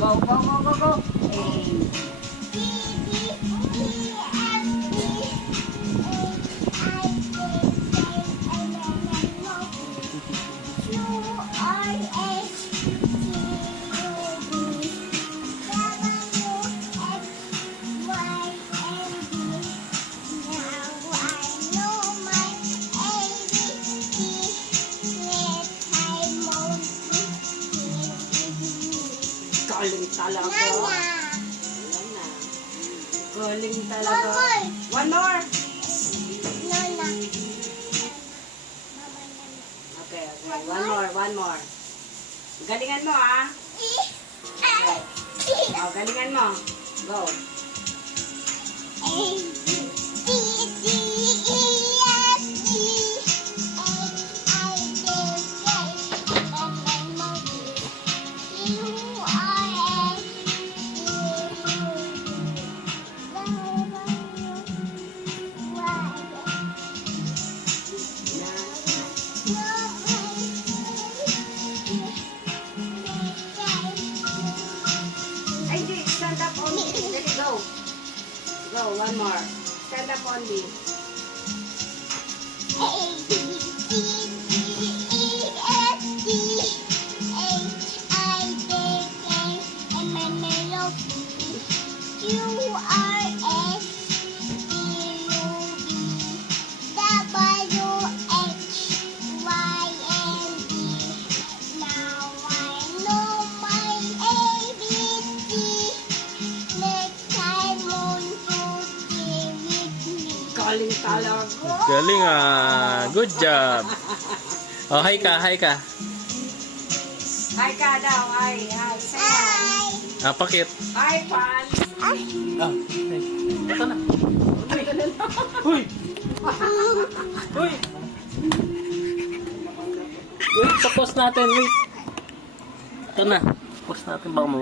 Go, go, go, go, go. Galing talaga. Ayan na. Galing talaga. One more. Okay, okay. One more. Galingan mo, ah. Okay. Oh, galingan mo. Go. Stand up only. Let it go. Go, one more. Stand up only. Galing talaga. Galing ah. Good job. Oh, hi ka, hi ka. Hi ka daw. Hi. Say hi. Ah, pakit. Hi, Pan. Ah, hey. Ito na. Uy! Uy! Wait, sa post natin, wait. Ito na. Post natin baka mawala.